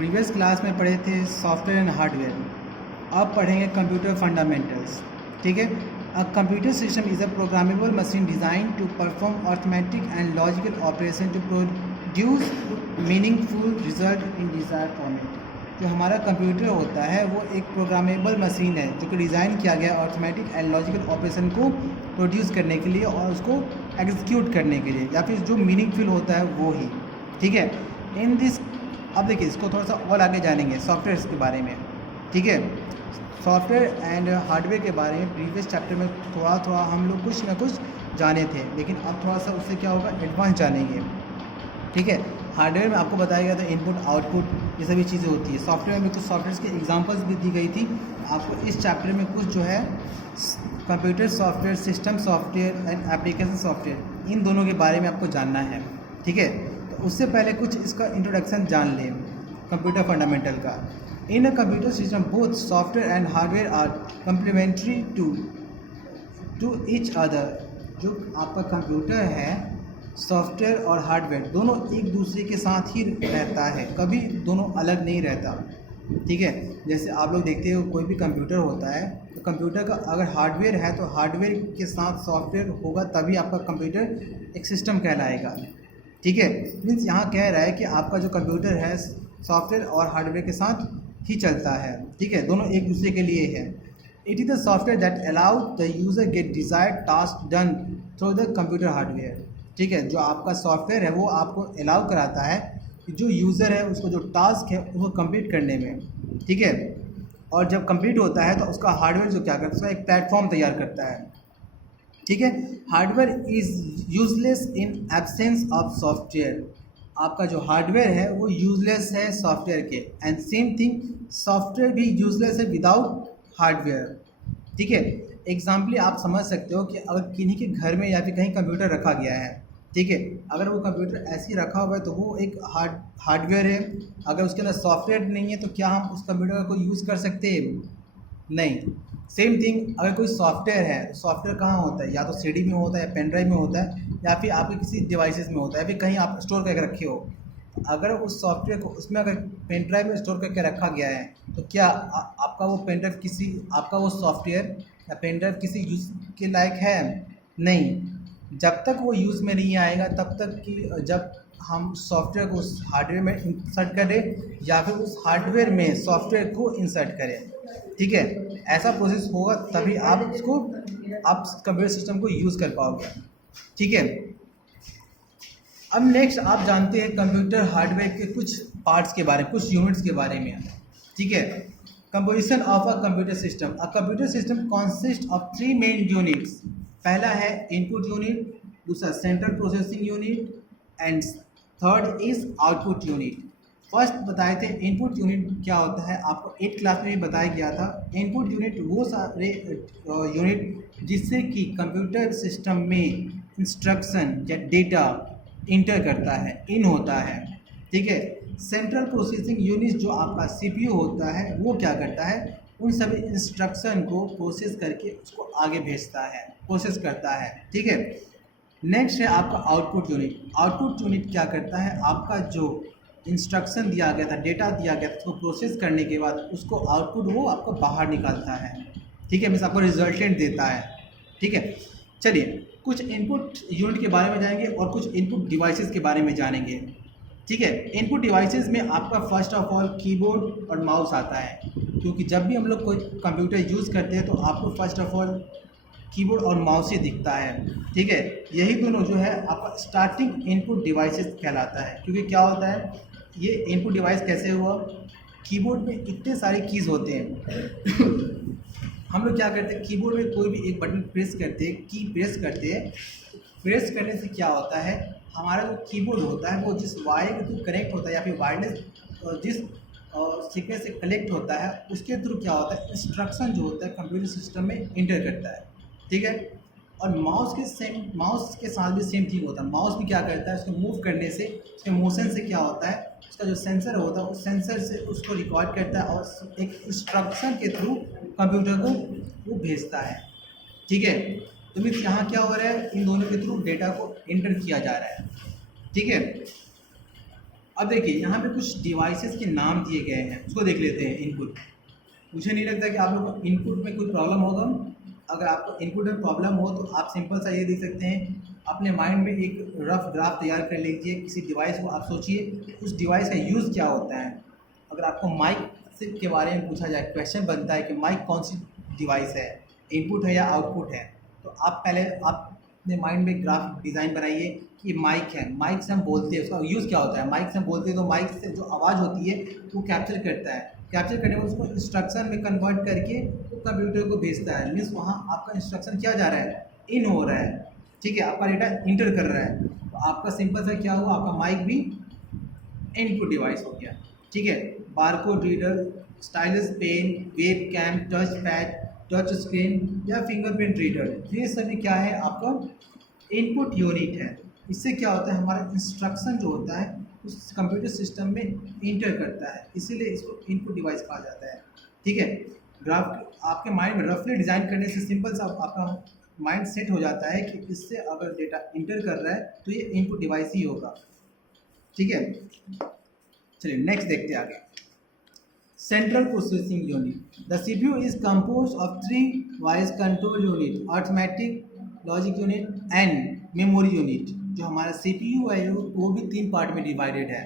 Previous class में पढ़े थे सॉफ्टवेयर एंड हार्डवेयर। अब पढ़ेंगे कंप्यूटर फंडामेंटल्स। ठीक है। A computer system is a programmable machine design to perform arithmetic and logical operation to produce meaningful result in desired format. जो हमारा computer होता है वो एक प्रोग्रामेबल मशीन है जो कि डिज़ाइन किया गया अर्थमेटिक एंड लॉजिकल ऑपरेशन को प्रोड्यूस करने के लिए और उसको एग्जीक्यूट करने के लिए, या फिर जो मीनिंगफुल होता है वो ही। ठीक है। इन दिस, अब देखिए इसको थोड़ा सा और आगे जानेंगे सॉफ्टवेयर के बारे में। ठीक है। सॉफ्टवेयर एंड हार्डवेयर के बारे में प्रीवियस चैप्टर में थोड़ा थोड़ा हम लोग कुछ ना कुछ जाने थे, लेकिन अब थोड़ा सा उससे क्या होगा, एडवांस जानेंगे। ठीक है। हार्डवेयर में आपको बताया गया था इनपुट आउटपुट ये सभी चीज़ें होती है। सॉफ्टवेयर में कुछ सॉफ्टवेयर की एग्जांपल्स भी दी गई थी। आपको इस चैप्टर में कुछ जो है computer software, system software and application software, इन दोनों के बारे में आपको जानना है। ठीक है। तो उससे पहले कुछ इसका इंट्रोडक्शन जान लें कंप्यूटर फंडामेंटल का। In a computer system both software and hardware are complementary to each other. जो आपका कंप्यूटर है, सॉफ्टवेयर और हार्डवेयर दोनों एक दूसरे के साथ ही रहता है, कभी दोनों अलग नहीं रहता। ठीक है। जैसे आप लोग देखते हो कोई भी कंप्यूटर होता है तो कंप्यूटर का अगर हार्डवेयर है तो हार्डवेयर के साथ सॉफ्टवेयर होगा, तभी आपका कंप्यूटर एक सिस्टम कहलाएगा। ठीक है। मीन्स यहाँ कह रहा है कि आपका जो कंप्यूटर है सॉफ्टवेयर और हार्डवेयर के साथ ही चलता है। ठीक है। दोनों एक दूसरे के लिए है। It is the software that allow the user get desired task done through the computer hardware. ठीक है। जो आपका सॉफ्टवेयर है वो आपको अलाउ कराता है कि जो यूज़र है उसको जो टास्क है उसको कंप्लीट करने में। ठीक है। और जब कंप्लीट होता है तो उसका हार्डवेयर जो क्या करता है, उसका एक प्लेटफॉर्म तैयार करता है। ठीक है। Hardware is useless in absence of software. आपका जो हार्डवेयर है वो यूजलेस है सॉफ्टवेयर के, एंड सेम थिंग सॉफ्टवेयर भी यूजलेस है विदाउट हार्डवेयर। ठीक है। एग्जाम्पली आप समझ सकते हो कि अगर किन्हीं के घर में या फिर कहीं कंप्यूटर रखा गया है, ठीक है, अगर वो कंप्यूटर ऐसे ही रखा हुआ है तो वो एक हार्डवेयर है। अगर उसके अंदर सॉफ्टवेयर नहीं है तो क्या हम उस कंप्यूटर को यूज़ कर सकते हैं? नहीं। सेम थिंग अगर कोई सॉफ्टवेयर है, सॉफ्टवेयर कहाँ होता है, या तो सीडी में होता है, या पेन ड्राइव में होता है, या फिर आपके किसी डिवाइसेस में होता है, या फिर कहीं आप स्टोर करके रखे हो। अगर उस सॉफ्टवेयर को उसमें अगर पेन ड्राइव में स्टोर करके रखा गया है तो क्या आपका वो पेन ड्राइव आपका वो सॉफ्टवेयर या पेन ड्राइव किसी यूज़ के लायक है? नहीं। जब तक वो यूज़ में नहीं आएगा तब तक कि जब हम सॉफ्टवेयर को उस हार्डवेयर में इंसर्ट करें या फिर उस हार्डवेयर में सॉफ्टवेयर को इंसर्ट करें। ठीक है। ऐसा प्रोसेस होगा तभी आप कंप्यूटर सिस्टम को यूज़ कर पाओगे। ठीक है। अब नेक्स्ट आप जानते हैं कंप्यूटर हार्डवेयर के कुछ पार्ट्स के बारे में, कुछ यूनिट्स के बारे में। ठीक है। Composition of a computer system. A computer system consist of 3 main units. पहला है इनपुट यूनिट, दूसरा central processing unit, and third is output unit. First बताए थे इनपुट यूनिट क्या होता है, आपको 8th क्लास में भी बताया गया था। इनपुट यूनिट वो सारे यूनिट जिससे कि कंप्यूटर सिस्टम में इंस्ट्रक्शन या डेटा इंटर करता है, इन होता है। ठीक है। सेंट्रल प्रोसेसिंग यूनिट जो आपका सीपीयू होता है वो क्या करता है, उन सभी इंस्ट्रक्शन को प्रोसेस करके उसको आगे भेजता है, प्रोसेस करता है। ठीक है। नेक्स्ट है आपका आउटपुट यूनिट। आउटपुट यूनिट क्या करता है, आपका जो इंस्ट्रक्शन दिया गया था, डेटा दिया गया था, उसको प्रोसेस करने के बाद उसको आउटपुट वो आपको बाहर निकालता है। ठीक है। मीन्स आपको रिजल्टेंट देता है। ठीक है। चलिए कुछ इनपुट यूनिट के बारे में जानेंगे और कुछ इनपुट डिवाइसेस के बारे में जानेंगे। ठीक है। इनपुट डिवाइसेस में आपका फर्स्ट ऑफ ऑल कीबोर्ड और माउस आता है, क्योंकि जब भी हम लोग कोई कंप्यूटर यूज़ करते हैं तो आपको फर्स्ट ऑफ ऑल कीबोर्ड और माउस ही दिखता है। ठीक है। यही दोनों जो है आपका स्टार्टिंग इनपुट डिवाइसेस कहलाता है, क्योंकि क्या होता है, ये इनपुट डिवाइस कैसे हुआ, कीबोर्ड में इतने सारे कीज़ होते हैं हम लोग क्या करते हैं, कीबोर्ड में कोई भी एक बटन प्रेस करते हैं, की प्रेस करते हैं। प्रेस करने से क्या होता है, हमारा जो कीबोर्ड होता है वो जिस वायर के थ्रू कनेक्ट होता है या फिर वायरलेस जिस सीक्वेंस से कनेक्ट होता है उसके थ्रू क्या होता है, इंस्ट्रक्शन जो होता है कंप्यूटर सिस्टम में इंटर करता है। ठीक है। और माउस के साथ भी सेम चीज़ होता है। माउस भी क्या करता है, उसको मूव करने से, उसके मोशन से क्या होता है, उसका जो सेंसर होता है उस सेंसर से उसको रिकॉर्ड करता है और एक इंस्ट्रक्शन के थ्रू कंप्यूटर को वो भेजता है। ठीक है। तो मीन्स यहाँ क्या हो रहा है, इन दोनों के थ्रू डेटा को एंटर किया जा रहा है। ठीक है। अब देखिए यहाँ पे कुछ डिवाइसेस के नाम दिए गए हैं, उसको देख लेते हैं। इनपुट, मुझे नहीं लगता कि आप लोग को इनपुट में कोई प्रॉब्लम होगा। अगर आपको इनपुट में प्रॉब्लम हो तो आप सिंपल सा ये देख सकते हैं, अपने माइंड में एक रफ ग्राफ तैयार कर लीजिए किसी डिवाइस को। आप सोचिए उस डिवाइस का यूज़ क्या होता है। अगर आपको माइक के बारे में पूछा जाए, क्वेश्चन बनता है कि माइक कौन सी डिवाइस है, इनपुट है या आउटपुट है, तो आप पहले आप अपने माइंड में ग्राफ डिज़ाइन बनाइए कि माइक है, माइक से हम बोलते हैं, उसका यूज़ क्या होता है। माइक से हम बोलते हैं तो माइक से जो आवाज़ होती है वो कैप्चर करता है, कैप्चर करने में उसको इंस्ट्रक्शन में कन्वर्ट करके वो कंप्यूटर को भेजता है। मीन्स वहाँ आपका इंस्ट्रक्शन क्या जा रहा है, इन हो रहा है, ठीक है, आपका डेटा इंटर कर रहा है। तो आपका सिंपल सा क्या हुआ, आपका माइक भी इनपुट डिवाइस हो गया, ठीक है। Barcode reader, stylus pen, web cam, touch pad, touch screen या फिंगरप्रिंट रीडर, ये सभी क्या है, आपका इनपुट यूनिट है। इससे क्या होता है, हमारा इंस्ट्रक्शन जो होता है उस कंप्यूटर सिस्टम में इंटर करता है, इसीलिए इसको इनपुट डिवाइस कहा जाता है, ठीक है। ग्राफ आपके माइंड में रफली डिज़ाइन करने से सिंपल सा आपका माइंड सेट हो जाता है कि इससे अगर डेटा इंटर कर रहा है तो ये इनपुट डिवाइस ही होगा, ठीक है। चलिए नेक्स्ट देखते हैं आगे। Central Processing Unit. The CPU is composed of three wise control unit, arithmetic, logic unit and memory unit. जो हमारा CPU है वो भी तीन पार्ट में डिवाइडेड है,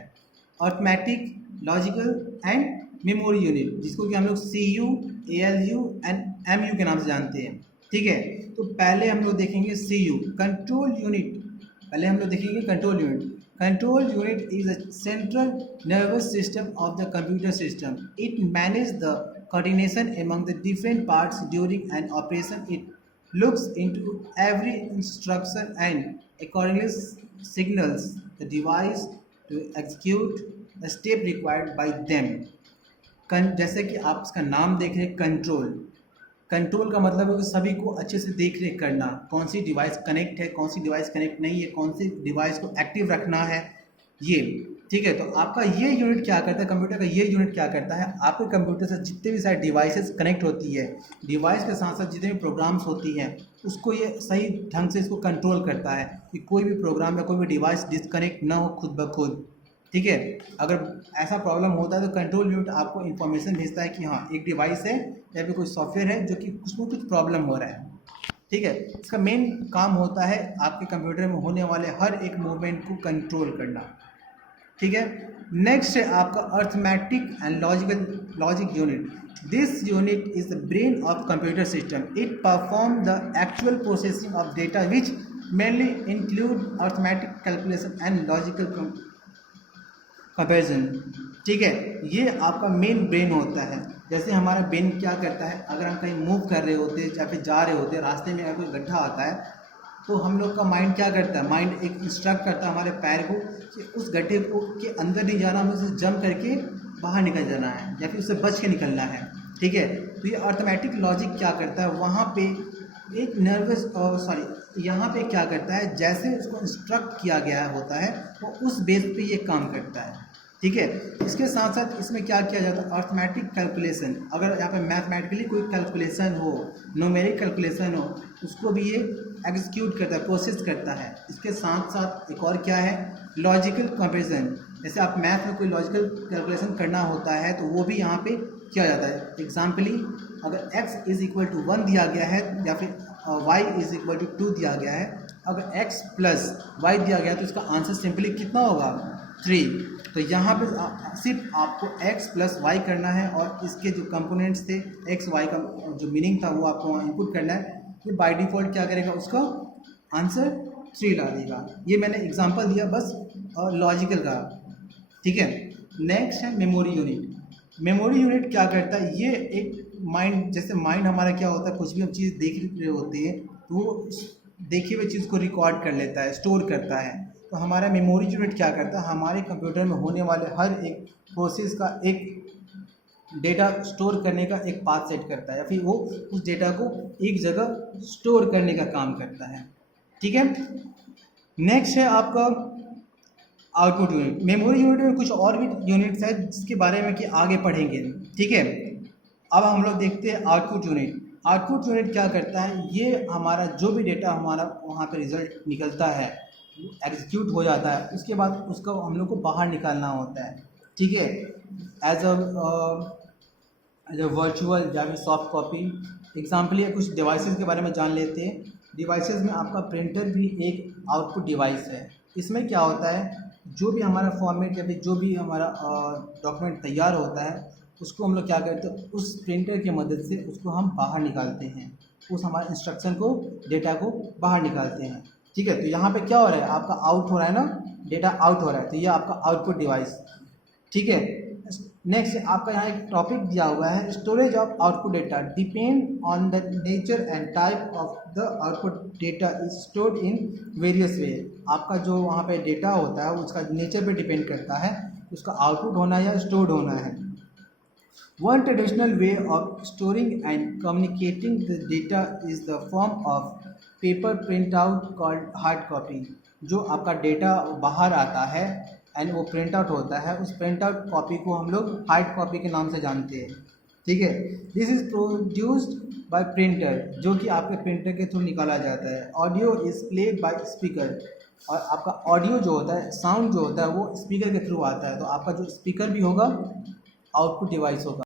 arithmetic, logical and memory unit, जिसको कि हम लोग CU, ALU and MU के नाम से जानते हैं, ठीक है। तो पहले हम लोग देखेंगे CU, कंट्रोल यूनिट। पहले हम लोग देखेंगे control unit. Control unit is a central nervous system of the computer system. It manages the coordination among the different parts during an operation. It looks into every instruction and accordingly signals the device to execute the step required by them. जैसे कि आप इसका नाम देख रहे हैं control, control का मतलब है कि सभी को अच्छे से देख रेख करना, कौन सी डिवाइस कनेक्ट है, कौन सी डिवाइस कनेक्ट नहीं है, कौन सी डिवाइस को एक्टिव रखना है, ये, ठीक है। तो आपका ये यूनिट क्या करता है, कंप्यूटर का ये यूनिट क्या करता है, आपके कंप्यूटर से जितने भी सारे डिवाइसेस कनेक्ट होती है, डिवाइस के साथ साथ जितने भी प्रोग्राम्स होती हैं, उसको ये सही ढंग से इसको कंट्रोल करता है कि कोई भी प्रोग्राम या कोई भी डिवाइस डिसकनेक्ट ना हो खुद ब खुद, ठीक है। अगर ऐसा प्रॉब्लम होता है तो कंट्रोल यूनिट आपको इन्फॉर्मेशन भेजता है कि हाँ एक डिवाइस है या फिर कोई सॉफ्टवेयर है जो कि उसको कुछ प्रॉब्लम हो रहा है, ठीक है। इसका मेन काम होता है आपके कंप्यूटर में होने वाले हर एक मूवमेंट को कंट्रोल करना, ठीक है। नेक्स्ट है आपका arithmetic and logic unit. This unit is the brain of computer system. It perform the actual processing of data which mainly include arithmetic calculation and logical comparison, ठीक है। ये आपका मेन ब्रेन होता है। जैसे हमारा ब्रेन क्या करता है, अगर हम कहीं मूव कर रहे होते हैं या फिर जा रहे होते हैं, रास्ते में अगर कोई गड्ढा आता है तो हम लोग का माइंड क्या करता है, माइंड एक इंस्ट्रक्ट करता है हमारे पैर को कि उस गड्ढे को के अंदर नहीं जाना, हमें उसे जंप करके बाहर निकल जाना है या फिर उससे बच के निकलना है, ठीक है। तो ये अर्थमेटिक लॉजिक क्या करता है, वहाँ पे एक यहाँ पे क्या करता है, जैसे उसको इंस्ट्रक्ट किया गया होता है वो उस बेस पे ये काम करता है, ठीक है। इसके साथ साथ इसमें क्या किया जाता है, अर्थमेटिक कैलकुलेशन। अगर यहाँ पे मैथमेटिकली कोई कैलकुलेशन हो, न्यूमेरिक कैलकुलेशन हो, उसको भी ये एग्जीक्यूट करता है, प्रोसेस करता है। इसके साथ साथ एक और क्या है, लॉजिकल कंपैरिजन। जैसे आप मैथ में कोई लॉजिकल कैलकुलेशन करना होता है तो वो भी यहाँ पे किया जाता है। एग्जाम्पली, अगर x इज इक्वल टू 1 दिया गया है या फिर y इज इक्वल टू 2 दिया गया है, अगर x प्लस वाई दिया गया है तो इसका आंसर सिंपली कितना होगा, 3। तो यहाँ पे सिर्फ आपको x प्लस वाई करना है और इसके जो कंपोनेंट्स थे x y का जो मीनिंग था वो आपको वहाँ इनपुट करना है। ये बाय डिफ़ॉल्ट क्या करेगा, उसका आंसर 3 ला देगा। ये मैंने एग्जांपल दिया बस लॉजिकल का, ठीक है। नेक्स्ट है मेमोरी यूनिट। मेमोरी यूनिट क्या करता है, ये एक माइंड, जैसे माइंड हमारा क्या होता है, कुछ भी हम चीज़ देख रहे होते हैं तो वो देखी हुई चीज़ को रिकॉर्ड कर लेता है, स्टोर करता है। तो हमारा मेमोरी यूनिट क्या करता है, हमारे कंप्यूटर में होने वाले हर एक प्रोसेस का एक डेटा स्टोर करने का एक पाथ सेट करता है या फिर वो उस डेटा को एक जगह स्टोर करने का काम करता है, ठीक है। नेक्स्ट है आपका आउटपुट यूनिट। मेमोरी यूनिट में कुछ और भी यूनिट्स है जिसके बारे में कि आगे पढ़ेंगे, ठीक है। अब हम लोग देखते हैं आउटपुट यूनिट। आउटपुट यूनिट क्या करता है, ये हमारा जो भी डेटा हमारा वहाँ पे रिजल्ट निकलता है एग्जीक्यूट हो जाता है, उसके बाद उसको हम लोग को बाहर निकालना होता है, ठीक है। एज अ वर्चुअल या फिर सॉफ्ट कॉपी। एग्जाम्पल ये कुछ डिवाइसेस के बारे में जान लेते हैं। डिवाइसेस में आपका प्रिंटर भी एक आउटपुट डिवाइस है। इसमें क्या होता है, जो भी हमारा फॉर्मेट या फिर जो भी हमारा डॉक्यूमेंट तैयार होता है, उसको हम लोग क्या करते हैं, उस प्रिंटर की मदद से उसको हम बाहर निकालते हैं, उस हमारे इंस्ट्रक्शन को, डेटा को बाहर निकालते हैं, ठीक है। तो यहाँ पे क्या हो रहा है, आपका आउट हो रहा है ना, डेटा आउट हो रहा है, तो ये आपका आउटपुट डिवाइस, ठीक है। नेक्स्ट आपका यहाँ एक टॉपिक दिया हुआ है, storage of output data depend on the nature and type of the output data is stored in various वे। आपका जो वहाँ पे डेटा होता है उसका नेचर पे डिपेंड करता है, उसका आउटपुट होना है या स्टोर्ड होना है। One traditional way of storing and communicating the data is the form of paper printout called hard copy। जो आपका डेटा बाहर आता है एंड वो प्रिंट आउट होता है, उस प्रिंट आउट कॉपी को हम लोग हार्ड कॉपी के नाम से जानते हैं, ठीक है। This is produced by printer, जो कि आपके प्रिंटर के थ्रू निकाला जाता है। Audio is played by speaker, और आपका ऑडियो जो होता है, साउंड जो होता है वो स्पीकर के थ्रू आता है, तो आपका जो स्पीकर भी होगा आउटपुट डिवाइस होगा।